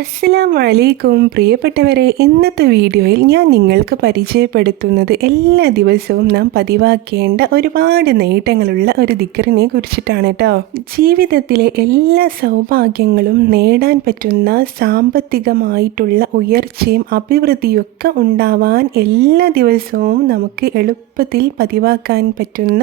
അസ്സലാമലൈക്കും പ്രിയപ്പെട്ടവരെ, ഇന്നത്തെ വീഡിയോയിൽ ഞാൻ നിങ്ങൾക്ക് പരിചയപ്പെടുത്തുന്നത് എല്ലാ ദിവസവും നാം പതിവാക്കേണ്ട ഒരുപാട് നേട്ടങ്ങളുള്ള ഒരു ദിക്റിനെ കുറിച്ചിട്ടാണ് കേട്ടോ. ജീവിതത്തിലെ എല്ലാ സൗഭാഗ്യങ്ങളും നേടാൻ പറ്റുന്ന സാമ്പത്തികമായിട്ടുള്ള ഉയർച്ചയും അഭിവൃദ്ധിയൊക്കെ ഉണ്ടാവാൻ എല്ലാ ദിവസവും നമുക്ക് എളുപ്പത്തിൽ പതിവാക്കാൻ പറ്റുന്ന,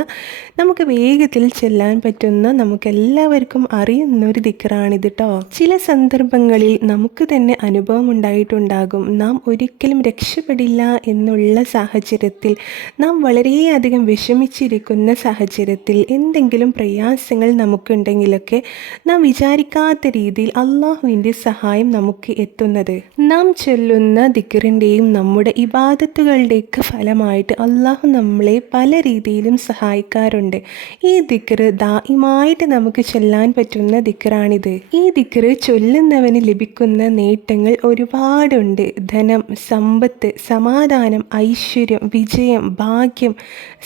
നമുക്ക് വേഗത്തിൽ ചെല്ലാൻ പറ്റുന്ന, നമുക്കെല്ലാവർക്കും അറിയുന്നൊരു ദിക്റാണിത് കേട്ടോ. ചില സന്ദർഭങ്ങളിൽ നമുക്ക് തന്നെ അനുഭവം ഉണ്ടായിട്ടുണ്ടാകും, നാം ഒരിക്കലും രക്ഷപ്പെടില്ല എന്നുള്ള സാഹചര്യത്തിൽ, നാം വളരെയധികം വിഷമിച്ചിരിക്കുന്ന സാഹചര്യത്തിൽ, എന്തെങ്കിലും പ്രയാസങ്ങൾ നമുക്കുണ്ടെങ്കിലൊക്കെ നാം വിചാരിക്കാത്ത രീതിയിൽ അള്ളാഹുവിൻ്റെ സഹായം നമുക്ക് എത്തുന്നത് നാം ചൊല്ലുന്ന ദിക്റിൻ്റെയും നമ്മുടെ ഇബാദത്തുകളുടെയൊക്കെ ഫലമായിട്ട് അള്ളാഹു നമ്മളെ പല രീതിയിലും സഹായിക്കാറുണ്ട്. ഈ ദിക്റ് ദായിമായിട്ട് നമുക്ക് ചൊല്ലാൻ പറ്റുന്ന ദിക്റാണിത്. ഈ ദിക്റ് ചൊല്ലുന്നവന് ലഭിക്കുന്ന നേട്ടങ്ങൾ ഒരുപാടുണ്ട്. ധനം, സമ്പത്ത്, സമാധാനം, ഐശ്വര്യം, വിജയം, ഭാഗ്യം,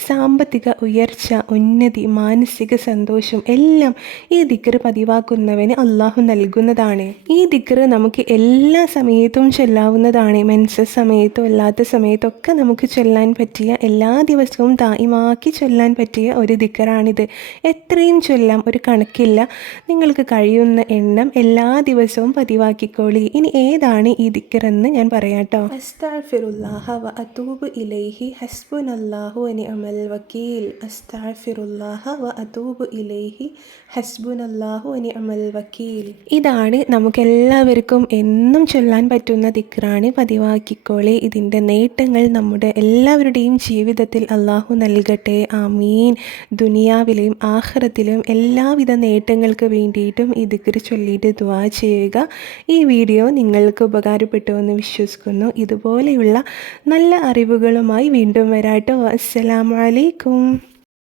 സാമ്പത്തിക ഉയർച്ച, ഉന്നതി, മാനസിക സന്തോഷം എല്ലാം ഈ ദിക്റ് പതിവാക്കുന്നവന് അള്ളാഹു നൽകുന്നതാണ്. ഈ ദിക്റ് നമുക്ക് എല്ലാ സമയത്തും ചൊല്ലാവുന്നതാണ്. മെൻസസ് സമയത്തും അല്ലാത്ത സമയത്തൊക്കെ നമുക്ക് ചൊല്ലാൻ പറ്റിയ, എല്ലാ ദിവസവും ദായിമാക്കി ചൊല്ലാൻ പറ്റിയ ഒരു ദിക്റാണിത്. എത്രയും ചൊല്ലാം, ഒരു കണക്കില്ല. നിങ്ങൾക്ക് കഴിയുന്ന എണ്ണം എല്ലാ ദിവസവും പതിവാക്കിക്കോളി. ഇനി ഏതാണ് ഈ ദിക്റെന്ന് ഞാൻ പറയാട്ടോ. അസ്തഗ്ഫിറുല്ലാഹ വ അതൂബു ഇലൈഹി ഹസ്ബുനല്ലാഹു വ നിഅമൽ വകീൽ. അസ്തഗ്ഫിറുല്ലാഹ വ അതൂബു ഇലൈഹി ഹസ്ബുനല്ലാഹു വ നിഅമൽ വകീൽ. ഇതാണ് നമുക്കെല്ലാവർക്കും എന്നും ചൊല്ലാൻ പറ്റുന്ന ദിക്റാണ്. പതിവാക്കിക്കോളി. ഇതിൻ്റെ നേട്ടങ്ങൾ നമ്മുടെ എല്ലാവരുടെയും ജീവിതത്തിൽ അള്ളാഹു നൽകട്ടെ. ആമീൻ. ദുനിയാവിലെയും ആഖിറത്തിലും എല്ലാവിധ നേട്ടങ്ങൾക്ക് വേണ്ടിയിട്ടും ഈ ദിക്റ് ചൊല്ലിയിട്ട് ദുആ ചെയ്യുക. ഈ വീഡിയോ നിങ്ങൾക്ക് ഉപകാരപ്പെട്ടു എന്ന് വിശ്വസിക്കുന്നു. ഇതുപോലെയുള്ള നല്ല അറിവുകളുമായി വീണ്ടും വരാട്ടോ. അസ്സലാമു അലൈക്കും.